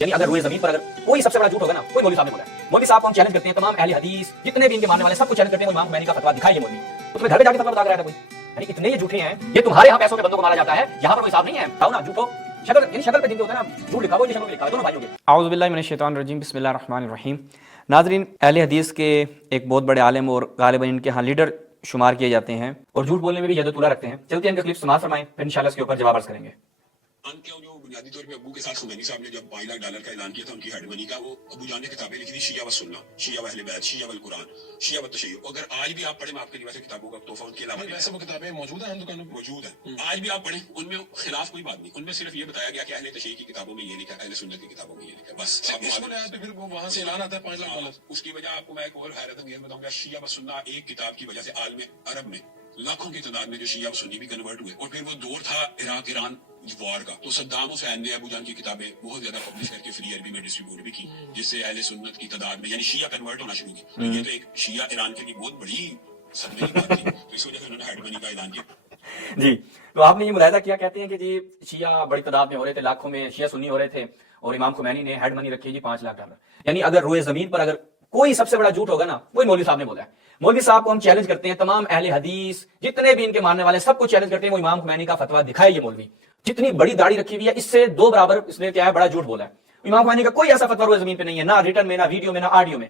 یعنی اگر روئے زمین پر اگر کوئی سب سے بڑا جھوٹ ہوگا نا، کوئی مولوی صاحب نے بولا ہے، مولوی صاحب کو ہم چیلنج کرتے ہیں، تمام اہل حدیث جتنے بھی ان کے ماننے والے سب کو چیلنج کرتے ہیں، وہ امام خمینی کا فتویٰ دکھائیے مولوی، تو تمہیں گھر پہ جا کے فتویٰ بتا کر آیا تھا کوئی؟ یعنی اتنے یہ جھوٹے ہیں، یہ تمہارے یہاں پیسوں پہ بندوں کو مارا جاتا ہے، یہاں پر کوئی حساب نہیں ہے، بتاؤ نا جھوٹو شکل، یعنی شکل پہ جن کے ہوتا ہے نا جھوٹ لکھا ہوا، یہ شکل پہ لکھا ہوا، دونوں بھائیوں کے۔ اعوذ باللہ من الشیطان الرجیم، بسم اللہ الرحمن الرحیم۔ ناظرین، اہل حدیث کے ایک بہت بڑے عالم اور غالباً ان کے ہاں لیڈر شمار کیے جاتے ہیں، اور جھوٹ بولنے میں بھی ید و طولہ رکھتے ہیں۔ چلتے ہیں ان کا کلپ سماعت فرمائیں، پھر انشاءاللہ اس کے اوپر جواب عرض کریں گے۔ کیوں جو بنیادی طور پہ ابو کے ساتھ خمینی صاحب نے جب $5 لاکھ کا اعلان کیا تھا ان کی ہیڈ منی کا، وہ ابو جان نے کتابیں لکھی تھی، شیعہ و سنہ، شیعہ و اہل بیت، شیعہ و القرآن، شیعہ و تشیع۔ اگر آج بھی آپ پڑھیں، میں آپ کے لیے ویسے کتابوں کا تحفہ ان کے علاوہ ویسے وہ کتابیں موجود ہیں ہم دکانوں میں موجود ہیں، آج بھی آپ پڑھیں، ان میں خلاف کوئی بات نہیں، ان میں صرف یہ بتایا گیا کہ اہل تشیع کی کتابوں میں یہ لکھا ہے، اہل سنت کی کتابوں میں یہ لکھا ہے، بس۔ پھر وہ وہاں سے اعلان آتا ہے $5 لاکھ۔ اس کی وجہ آپ کو میں ایک اور حیرت انگیز بتاؤں گا، شیعہ و سنہ ایک کتاب کی وجہ سے عالم عرب میں لاکھوں کی تعداد میں جو شیعہ و سنی بھی کنورٹ ہوئے، اور پھر وہ دور تھا عراق ایران وار کا، تو صدام حسین نے ابو جان کی کتابیں بہت زیادہ پبلش کر کے فری عربی میں ڈسٹریبیوٹ بھی کی، جس سے اہل سنت کی تعداد میں یعنی شیعہ کنورٹ ہونا شروع کی۔ تو یہ تو ایک شیعہ ایران کے لیے بہت بڑی صدمے کی بات تھی، تو اس وجہ سے انہوں نے ہیڈ منی کا اعلان کیا۔ جی، تو آپ نے یہ ملاحظہ کیا، کہتے ہیں کہ جی شیعہ بڑی تعداد میں ہو رہے تھے، لاکھوں میں شیعہ سنی ہو رہے تھے، اور امام خمینی نے ہیڈ منی رکھی ہے جی $5 لاکھ۔ یعنی اگر روئے زمین پر اگر کوئی سب سے بڑا جھوٹ ہوگا نا، وہی مولوی صاحب نے بولا ہے۔ مولوی صاحب کو ہم چیلنج کرتے ہیں، تمام اہل حدیث جتنے بھی ان کے ماننے والے سب کو چیلنج کرتے ہیں، وہ امام خمینی کا فتویٰ دکھائے یہ مولوی، جتنی بڑی داڑھی رکھی ہوئی ہے اس سے 2 برابر اس نے کیا ہے، بڑا جھوٹ بولا ہے۔ امام خمینی کا کوئی ایسا فتویٰ روئے زمین پہ نہیں ہے، نہ ریٹن میں، نہ ویڈیو میں، نہ آڈیو میں،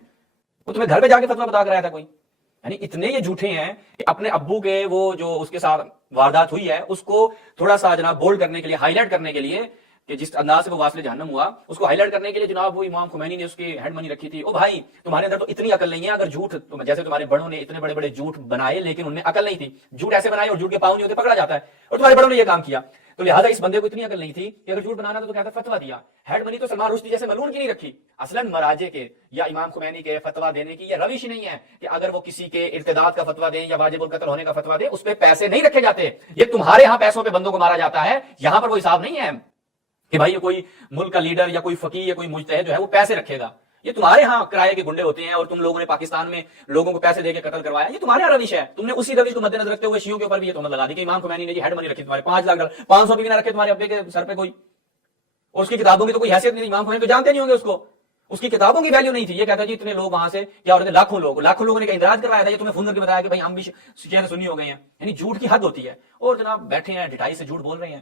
وہ تمہیں گھر پہ جا کے فتویٰ بتا کر آیا تھا کوئی؟ یعنی اتنے یہ جھوٹے ہیں کہ اپنے ابو کے وہ جو اس کے ساتھ واردات ہوئی ہے اس کو تھوڑا سا جناب بولڈ کرنے کے لیے، ہائی لائٹ کرنے کے لیے، کہ جس انداز سے وہ واصل جہنم ہوا اس کو ہائی لائٹ کرنے کے لیے جناب وہ امام خمینی نے اس کی ہیڈ منی رکھی تھی۔ او بھائی، تمہارے اندر تو اتنی عقل نہیں ہے، اگر جھوٹ جیسے تمہارے بڑوں نے اتنے بڑے بڑے جھوٹ بنائے لیکن ان میں عقل نہیں تھی، جھوٹ ایسے بنائے اور جھوٹ کے پاؤں نہیں ہوتے، پکڑا جاتا ہے، اور تمہارے بڑوں نے یہ کام کیا، تو لہٰذا اس بندے کو اتنی عقل نہیں تھی کہ اگر جھوٹ بنانا تو کہتا فتویٰ دیا۔ ہیڈ منی تو سلمان رشدی جیسے ملعون کی نہیں رکھی، اصلاً مراجع کے یا امام خمینی کے فتویٰ دینے کی یہ روش ہی نہیں ہے کہ اگر وہ کسی کے ارتداد کا فتویٰ دیں یا واجب القتل ہونے کا فتویٰ دیں، اس پہ پیسے نہیں رکھے جاتے۔ یہ تمہارے ہاں پیسوں پہ بندوں کو مارا جاتا ہے، یہاں پر وہ حساب نہیں ہے کہ بھائی یہ کوئی ملک کا لیڈر یا کوئی فقیہ یا کوئی مجتہد جو ہے وہ پیسے رکھے گا۔ یہ تمہارے ہاں کرائے کے گنڈے ہوتے ہیں، اور تم لوگوں نے پاکستان میں لوگوں کو پیسے دے کے قتل کروایا، یہ تمہارے روش ہے۔ تم نے اسی روش کو مد نظر رکھتے ہوئے شیعوں کے اوپر بھی یہ تہمت لگا دی کہ امام خمینی نے جی ہیڈ منی رکھی تمہارے $5 لاکھ، 500 بھی نہ رکھے تمہارے ابے کے سر پہ کوئی، اور اس کی کتابوں کی تو کوئی حیثیت نہیں تھی، امام خمینی تو جانتے نہیں ہوں گے اس کو، اس کی کتابوں کی ویلیو نہیں تھی۔ یہ کہتا جی اتنے لوگ وہاں سے کیا ہو رہے تھے، لاکھوں لوگوں نے اندراج کروایا تھا، یہ تمہیں فون کر کے بتایا کہ بھائی ہم بھی شیعہ سنی ہو گئے ہیں۔ یعنی جھوٹ کی حد ہوتی ہے، اور جناب بیٹھے ہیں ڈٹائی سے جھوٹ بول رہے ہیں۔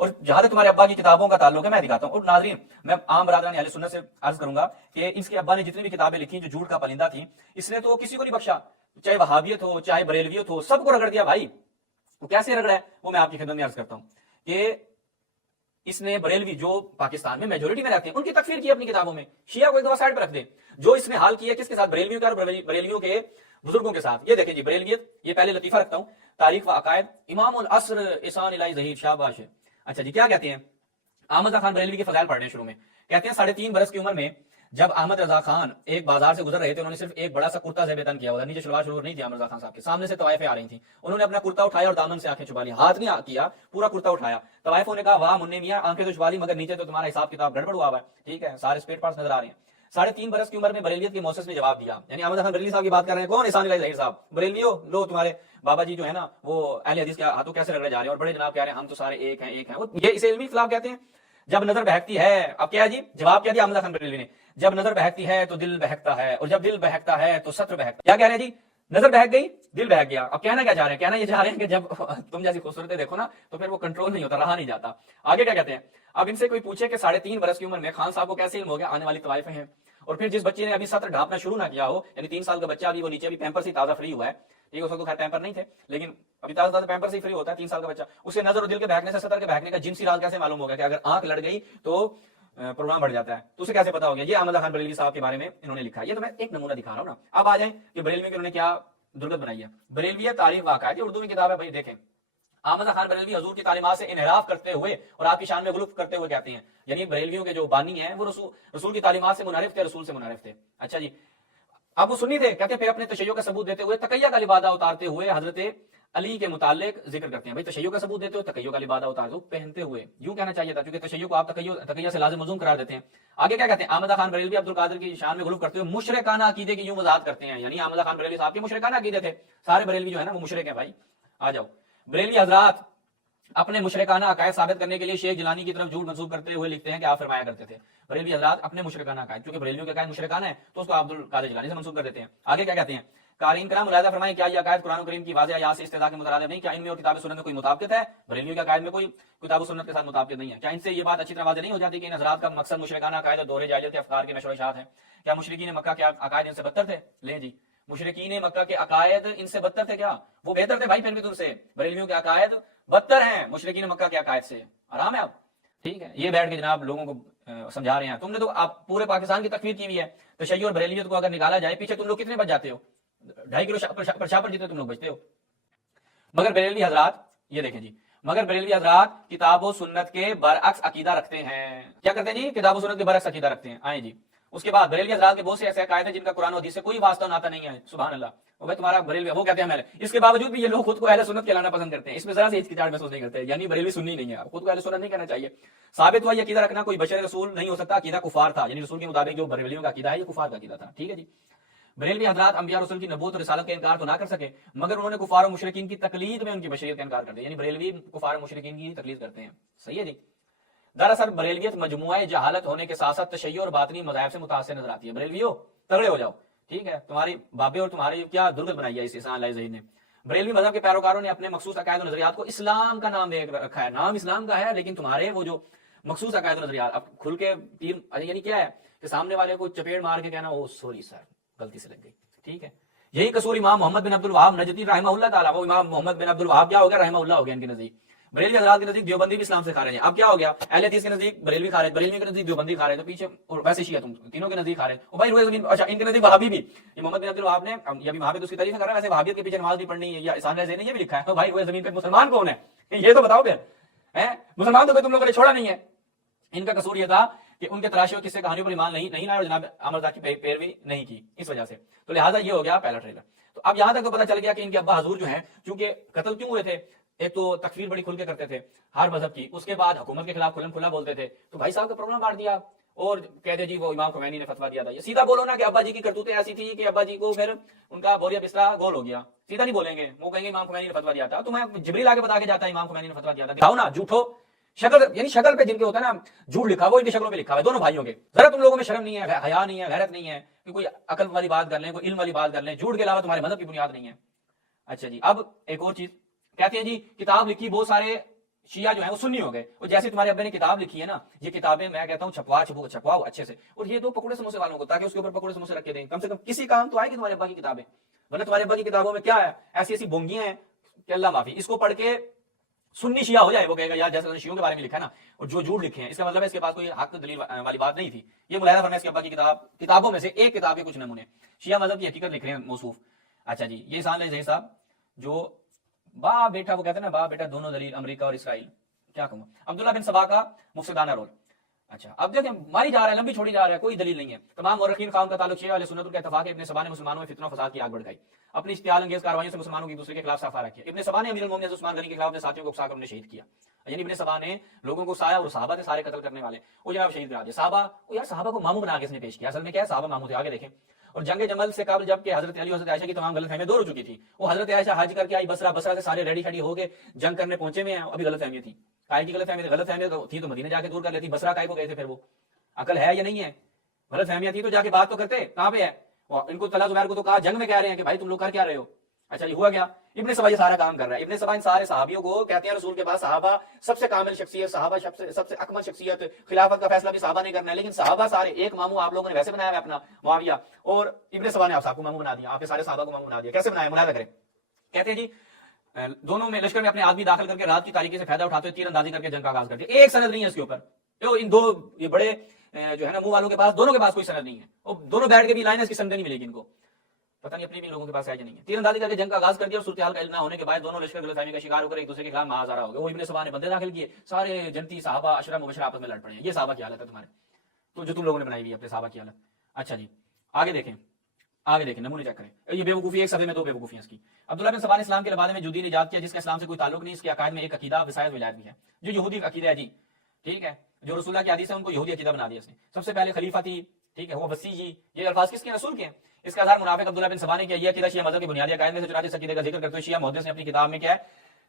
اور جہاں تک تمہارے ابا کی کتابوں کا تعلق ہے میں دکھاتا ہوں، اور ناظرین میں عام برادران اہل سنت سے عرض کروں گا کہ اس کے ابا نے جتنی بھی کتابیں لکھی جو جھوٹ کا پلندہ تھی، اس نے تو کسی کو نہیں بخشا، چاہے وہابیت ہو چاہے بریلویت ہو، سب کو رگڑ دیا بھائی۔ وہ کیسے رگڑا ہے وہ میں آپ کی خدمت میں عرض کرتا ہوں کہ اس نے بریلوی جو پاکستان میں میجورٹی میں رہتے ہیں ان کی تکفیر کی اپنی کتابوں میں، شیعہ کو ایک دفعہ سائڈ پہ رکھ دے۔ جو اس نے حال کیا کس کے ساتھ، بریلویوں کا، اور بریلویوں کے بزرگوں کے ساتھ۔ یہ دیکھیں جی بریلویت، یہ پہلے لطیفہ رکھتا ہوں، تاریخ و عقائد، امام العصر احسان الہی ظہیر، شاباش۔ اچھا جی، کیا کہتے ہیں، احمد رضا خان بریلوی کے فضائل پڑھنے شروع میں کہتے ہیں 3.5 برس کی عمر میں جب احمد رضا خان ایک بازار سے گزر رہے تھے، انہوں نے صرف ایک بڑا سا کرتا زیب تن کیا ہوا تھا، نیچے شلوار شلور نہیں تھی احمد رضا خان صاحب کے، سامنے سے طوائفیں آ رہی تھیں، انہوں نے اپنا کرتا اٹھایا اور دامن سے آنکھیں چھپا لی، ہاتھ نہیں کیا، پورا کرتا اٹھایا۔ طوائفوں نے کہا واہ منع میاں، آنکھیں تو چھپا لی مگر نیچے تو تمہارا حساب کتاب گڑبڑ ہوا ہے، ٹھیک ہے، سارے اسپیٹ پارٹس نظر آ رہے ہیں۔ 3.5 برس کی عمر میں بریلیت کے موسس نے جواب دیا، یعنی احمد خان بریلوی صاحب کی بات کر رہے ہیں، کون، احسان الہی ظہیر صاحب، بریلوی ہو لو، تمہارے بابا جی جو ہے نا وہ اہل حدیث کے ہاتھوں کیسے رگڑے جا رہے ہیں، اور بڑے جناب کہہ رہے ہیں ہم تو سارے ایک ہیں ایک ہیں، یہ اسے علمی اختلاف کہتے ہیں۔ جب نظر بہکتی ہے، اب کیا ہے جی، جواب کیا دیا احمد خان بریلوی نے، جب نظر بہکتی ہے تو دل بہکتا ہے، اور جب دل بہکتا ہے تو سطر بہکتا ہے۔ کیا کہہ رہے ہیں جی، نظر بہک گئی دل بہک گیا۔ اب کہنا کیا چاہ رہے ہیں، کہنا یہ چاہ رہے ہیں کہ جب تم جیسی خوبصورتیں دیکھو نا تو پھر وہ کنٹرول نہیں ہوتا، رہا نہیں جاتا۔ آگے کیا کہتے ہیں، اب ان سے کوئی پوچھے کہ 3.5 برس کی عمر میں خان صاحب کو کیسے علم ہو گیا آنے والی طوائفیں ہیں، اور پھر جس بچے نے ابھی سطر ڈھانپنا شروع نہ کیا ہو، یعنی 3 سال کا بچہ، ابھی وہ نیچے بھی پیمپر سے تازہ فری ہوا ہے، ٹھیک ہے، اس وقت تو خیر پیمپر نہیں تھے لیکن ابھی تازہ پیمپر سے ہی فری ہوتا ہے 3 سال کا بچہ، اسے نظر اور دل کے بہکنے سے سطر کے بہکنے کا جنسی راز کیسے معلوم ہوگا کہ اگر آنکھ لڑ گئی تو پروگرام بڑھ جاتا ہے، تو اسے کیسے پتا ہو گیا؟ یہ احمد خان بریلوی صاحب کے بارے میں انہوں نے لکھا ہے، یہ تو میں ایک نمونہ دکھا رہا ہوں نا۔ اب آ جائیں کہ بریلوی کے انہوں نے کیا درگت بنائی ہے۔ بریلوی تاریخ و عقائد، یہ اردو میں کتاب ہے بھائی، دیکھیں احمد خان بریلوی حضور کی تعلیمات سے انحراف کرتے ہوئے اور آپ کی شان میں غلو کرتے ہوئے کہتے ہیں، یعنی بریلویوں کے جو بانی ہیں وہ رسول کی تعلیمات سے منحرف تھے، رسول سے منحرف تھے۔ اچھا جی، اب وہ سنی تھے، کہتے ہیں پھر اپنے تشیع کا ثبوت دیتے ہوئے تقیہ کا لبادہ اتارتے ہوئے حضرت علی کے متعلق ذکر کرتے ہیں۔ بھائی تشیع کا ثبوت دیتے ہوئے تقیہ کا لبادہ اتارتے ہوئے، پہنتے ہوئے، یوں کہنا چاہیے تھا کیونکہ تشیع کو آپ تقیہ سے لازم ملزوم قرار دیتے ہیں۔ آگے کیا کہتے ہیں، احمد خان بریلوی عبد القادر کی شان میں غلو کرتے ہوئے مشرکانہ عقیدے کی یوں وضاحت کرتے ہیں، یعنی احمد خان بریلوی صاحب کے مشرکانہ عقیدے تھے، سارے بریلوی جو ہے نا وہ مشرک ہیں۔ بھائی آ جاؤ، بریلوی حضرات اپنے مشرکانہ عقائد ثابت کرنے کے لیے شیخ جیلانی کی طرف جھوٹ منسوب کرتے ہوئے لکھتے ہیں کہ آپ فرمایا کرتے تھے بریلوی حضرات اپنے مشرکانہ عقائد، کیونکہ بریلویوں کے عقائد مشرکانہ ہیں تو اس کو عبد القادر جیلانی سے منسوب کر دیتے ہیں۔ آگے کیا کہتے ہیں؟ قارئین کرام ملاحظہ فرمائیں کیا یہ عقائد قرآن کریم کی واضح آیات سے استدعاء کے مترادف نہیں؟ کیا ان میں اور کتاب سنت میں کوئی مطابقت ہے؟ بریلویوں کے عقائد میں کوئی کتاب و سنت کے ساتھ مطابقت نہیں ہے۔ کیا ان سے یہ بات اچھی طرح واضح نہیں ہو جاتی کہ ان حضرات کا مقصد مشرکانہ عقائد اور دور جاہلیت کے افکار کے نشر و اشاعت ہے؟ کیا مشرکین مکہ کے عقائد ان سے بدتر تھے؟ لیں جی، مشرکین مکہ کے عقائد ان سے بدتر تھے کیا؟ وہ بہتر تھے بھائی پہن بھی تم سے، بریلویوں کے عقائد بدتر ہیں مشرکین مکہ کے عقائد سے۔ آرام ہے اب، ٹھیک ہے؟ یہ بیٹھ کے جناب لوگوں کو سمجھا رہے ہیں۔ تم نے تو آپ پورے پاکستان کی تکفیر کی ہوئی ہے، تشیع اور بریلیت کو اگر نکالا جائے پیچھے تم لوگ کتنے بچ جاتے ہو؟ 2.5 کلو پرچاپر جتنے تم لوگ بچتے ہو۔ مگر بریلوی حضرات یہ دیکھیں جی، مگر بریلوی حضرات کتاب و سنت کے برعکس عقیدہ رکھتے ہیں۔ کیا کرتے ہیں جی؟ کتاب و سنت کے برعکس عقیدہ رکھتے ہیں۔ آئیں جی، اس کے بعد بریلوی حضرات کے بہت سے ایسے عقائد ہیں جن کا قرآن و حدیث سے کوئی واسطہ ناتا نہیں ہے۔ سبحان اللہ، وہ بھائی تمہارا بریلوی وہ کہتے ہیں اہل، اس کے باوجود بھی یہ لوگ خود کو اہل سنت کہلانا پسند کرتے ہیں، اس میں ذرا سے ہچکچاہٹ محسوس نہیں کرتے، یعنی بریلوی سنی نہیں ہے، خود کو اہل سنت نہیں کہنا چاہیے۔ ثابت ہوا یہ عقیدہ رکھنا کوئی بشر رسول نہیں ہو سکتا، عقیدہ کفار تھا، یعنی رسول کے مطابق جو بریلویوں کا عقیدہ ہے یہ کفار کا عقیدہ تھا۔ ٹھیک ہے جی، بریلوی حضرات انبیاء رسول کی نبوت اور رسالت کا انکار تو نہ کر سکے مگر انہوں نے کفار و مشرکین کی تقلید میں ان کی بشریت کا انکار کر دیا، یعنی بریلوی کفار و مشرکین کی تقلید کرتے ہیں۔ صحیح ہے جی۔ دراصل بریلویت مجموعہ جہالت ہونے کے ساتھ ساتھ تشیع اور باطنی مذاہب سے متاثر نظر آتی ہے۔ بریلویوں تگڑے ہو جاؤ، ٹھیک ہے؟ تمہاری بابے اور تمہاری کیا درگت بنائی ہے اس احسان اللہ ظہیر نے۔ بریلوی مذہب کے پیروکاروں نے اپنے مخصوص عقائد و نظریات کو اسلام کا نام دے رکھا ہے، نام اسلام کا ہے لیکن تمہارے وہ جو مخصوص عقائد و نظریات اب کھل کے پیر یعنی کیا ہے کہ سامنے والے کو چپیڑ مار کے کہنا او سوری سر غلطی سے لگ گئی، ٹھیک ہے؟ یہی قصور امام محمد بن عبد الوہاب نجدی رحمہ اللہ تعالیٰ، وہ امام محمد بن عبد الوہاب کیا ہو گیا؟ رحمہ اللہ ہو گیا ان کے نزدیک۔ بریلوی حضرات کے نزدیک دیوبندی بھی اسلام سے خارج ہیں۔ اب کیا ہو گیا؟ اہل حدیث کے نزدیک بریلوی خارج، بریلوی کے نزدیک دیوبندی خارج، تو پیچھے اور ویسے شیعہ تم تینوں کے نزدیک خارج۔ اور بھائی روئے زمین، اچھا ان کے نزدیک وہابی بھی، محمد بن عبد الوہاب نے یہ بھی وہابیت اس کی تعریف کر رہا ہے، ویسے وہابیت کے پیچھے نماز بھی پڑھنی ہے یا احسان رضی نے یہ بھی لکھا ہے۔ تو بھائی روئے زمین پہ مسلمان کون ہے یہ تو بتاؤ پھر، مسلمان تو تم لوگوں نے چھوڑا نہیں ہے۔ ان کا قصور یہ تھا کہ ان کے تراشی اور قصے کہانیوں پر ایمان نہیں لائے اور جناب امرزا کی پیروی نہیں کی، اس وجہ سے تو لہٰذا یہ ہو گیا پہلا ٹریلر۔ تو اب یہاں تک تو پتہ چل گیا کہ ان کے ابا حضور جو ہیں چونکہ قتل کیوں ہوئے تھے، ایک تو تکفیر بڑی کھل کے کرتے تھے ہر مذہب کی، اس کے بعد حکومت کے خلاف کھلم کھلا بولتے تھے، تو بھائی صاحب کا پروگرام کاٹ دیا اور کہتے جی وہ امام خمینی نے فتویٰ دیا تھا۔ یہ سیدھا بولو نا کہ ابا جی کی کرتوتیں ایسی تھی کہ ابا جی کو پھر ان کا بوریا بستر گول ہو گیا، سیدھا نہیں بولیں گے، وہ کہیں گے امام خمینی نے فتویٰ دیا تھا، تو میں جبریل آ کے بتا کے جاتا ہے امام خمینی نے فتویٰ دیا تھا، دکھاؤ نا جھوٹو شکل، یعنی شکل پہ جن کے ہوتا ہے نا جھوٹ لکھا ہوا، ان کی شکلوں پہ لکھا ہوا ہے دونوں بھائیوں کے۔ ذرا تم لوگوں میں شرم نہیں ہے، حیا نہیں ہے، غیرت نہیں ہے کہ کوئی عقل والی بات کر لیں، کوئی علم والی بات کر لیں، جھوٹ کے علاوہ تمہارے مذہب کی بنیاد نہیں ہے۔ اچھا جی، اب ایک اور چیز کہتے ہیں جی کتاب لکھی، بہت سارے شیعہ جو ہیں وہ سنی ہو گئے، اور جیسے تمہارے ابے نے کتاب لکھی ہے نا، یہ کتابیں میں کہتا ہوں چھپواؤ اچھے سے، اور یہ تو پکوڑے سموسے والوں کو، تاکہ اس کے اوپر پکوڑے سموسے رکھ کے دیں، کم سے کم کسی کام تو آئے کہ تمہارے ابا کی کتابیں، ورنہ تمہارے ابا کی کتابوں میں کیا ہے، ایسی ایسی بونگیاں ہیں کہ اللہ معافی، اس کو پڑھ کے سنی شیعہ ہو جائے، وہ کہے گا یار جیسے شیعوں کے بارے میں لکھا ہے نا، اور جو جھوٹ لکھے ہیں اس کا مطلب ہے اس کے پاس کوئی حق دلیل والی بات نہیں تھی۔ یہ ملاحظہ فرمائیں اس کے ابا کی کتابوں میں سے ایک کتاب کے کچھ نمونے شیعہ مذہب کی حقیقت لکھ رہے ہیں موصوف۔ اچھا جی، یہ احسان علیہ صاحب جو باپ بیٹا، وہ کہتے ہیں نا باپ بیٹا دونوں دلیل، امریکہ اور اسرائیل، کیا کہوں، عبداللہ بن سبا کا مفسدانہ رول۔ اچھا اب دیکھیں ماری جا رہا ہے، لمبی چھوڑی جا رہا ہے، کوئی دلیل نہیں ہے۔ تمام مورخین خان کا تعلق شیعہ علیہ سنت کا اتفاق ہے، ابن سبا نے مسلمانوں میں فتنہ و فساد کی آگ بھڑکائی، اپنی اشتعال انگیز کاروائیوں سے مسلمانوں کی دوسرے کے خلاف صفا رکھی۔ ابن سبا نے امیر المومنین عثمان غنی کے خلاف اپنے ساتھیوں کو اکسا کر انہیں شہید کیا، یعنی ابن سبا نے لوگوں کو اکسایا اور صحابہ تھے سارے قتل کرنے والے، وہ جناب شہید کرا دیا۔ صحابہ وہ یار صحابہ کو ماموں بنا کے اس نے پیش کیا، اصل میں کیا ہے صحابہ ماموں تھے، آگے دیکھیں۔ اور جنگ جمل سے قبل جب کہ حضرت علی اور حضرت عائشہ کی تمام غلط فہمیاں دور ہو چکی تھی، وہ حضرت عائشہ حج کر کے آئی بصرہ سے سارے ریڈی شیڈی ہو کے جنگ کرنے پہنچے ہوئے ہیں، ابھی غلط فہمیاں تھی، کائے کی غلط فہمیاں تھی تو مدینے جا کے دور کر لیتی، بصرہ کائے کو گئے تھے، پھر وہ عقل ہے یا نہیں ہے، غلط فہمیاں تھی تو جا کے بات تو کرتے، کہاں پہ ہے؟ ان کو طلحہ زبیر کو تو کہا جنگ میں کہہ رہے ہیں کہ بھائی تم لوگ کر کیا رہے ہو۔ اچھا یہ ہوا گیا، ابن سبا یہ سارا کام کر رہا ہے۔ ابن سبا ان سارے صحابیوں کو کہتے ہیں رسول کے پاس صحابہ سب سے کامل شخصیت، صحابہ سب سے اکمل شخصیت، خلافت کا فیصلہ بھی صحابہ نہیں کرنا ہے، لیکن صحابہ سارے ایک ماموں آپ لوگوں نے ویسے بنایا ہے اپنا معاویہ، اور ابن سبا نے آپ صاحب کو ماموں بنا دیا، آپ نے سارے صحابہ کو ماموں بنا دیا، کیسے بنایا ملاحظہ کریں۔ کہتے ہیں جی دونوں میں لشکر میں اپنے آدمی داخل کر کے رات کی تاریکی سے فائدہ اٹھاتے ہوئے تیر اندازی کر کے جنگ کا آغاز کر دیا۔ ایک سند نہیں ہے اس کے اوپر، ان دو یہ بڑے جو ہے نا منہ والوں کے پاس، دونوں کے پاس کوئی سند نہیں ہے، اور دونوں بیٹھ کے بھی لائن ہے، اس کی سند نہیں ملے گی ان کو، پتہ نہیں اپنی بھی لوگوں کے پاس ہے یا نہیں ہے۔ تیر اندازی کر کے جنگ کا آغاز کر دیا اور صورتحال کا علم نہ ہونے کے بعد دونوں لشکر غلط فہمی کا شکار ہو کر ایک دوسرے کے خلاف محاذرہ ہو گئے۔ وہ ابن سبا نے بندے داخل کیے، سارے جنتی صحابہ اشرا مبشرہ آپس میں لڑ پڑے ہیں۔ یہ صحابہ کی حالت ہے تمہارے، تو جو تم لوگوں نے بنائی ہوئی ہے اپنے صحابہ کی حالت۔ اچھا جی آگے دیکھیں نمونے چیک کریں، یہ بے وقوفی ایک صفحے میں دو بے وقوفیاں اس کی۔ عبداللہ بن سبا نے اسلام کے لبادے میں جودی نے ایجاد کیا جس کا اسلام سے کوئی تعلق نہیں، اس کے عقائد میں ایک عقیدہ وصایت ولایت بھی ہے جو یہودی عقیدہ ہے جی، ٹھیک ہے، جو رسول اللہ کی حدیث ہے ان کو یہودی عقیدہ بنا دیا اس نے۔ سب سے پہلے خلیفہ تھی، ٹھیک ہے، وہ وسیع جی، یہ الفاظ کس کے؟ رسول کے ہیں۔ اس کا اظہار منافق عبداللہ بن سبا نے کیا، یہ عقیدہ شیعہ مذہب کے بنیادی عقائد میں سے چنانچہ اس عقیدے کا ذکر کرتے ہوئے شیعہ محدث نے اپنی کتاب میں کیا ہے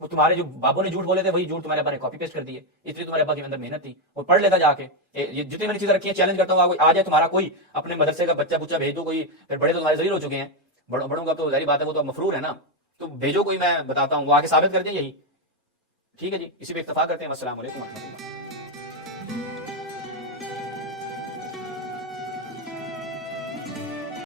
وہ تمہارے جو بابوں نے جھوٹ بولے تھے وہی جھوٹ تمہارے ابا نے کاپی پیسٹ کر دیے، اس لیے تمہارے ابا کے اندر محنت تھی، اور پڑھ لیتا جا کے۔ یہ جتنی میں نے چیزیں رکھی ہیں چیلنج کرتا ہوں، آ جائے تمہارا کوئی اپنے مدرسے کا بچہ بچہ بھیج دو کوئی، پھر بڑے تو تمہارے ذلیل ہو چکے ہیں، بڑوں کا تو ظاہری بات ہے وہ تو مفرور ہے نا، تو بھیجو کوئی، میں بتاتا ہوں وہ آ کے ثابت کر دیں یہی، ٹھیک ہے جی، اسی پہ اکتفا کرتے ہیں۔ السلام علیکم و رحمۃ اللہ۔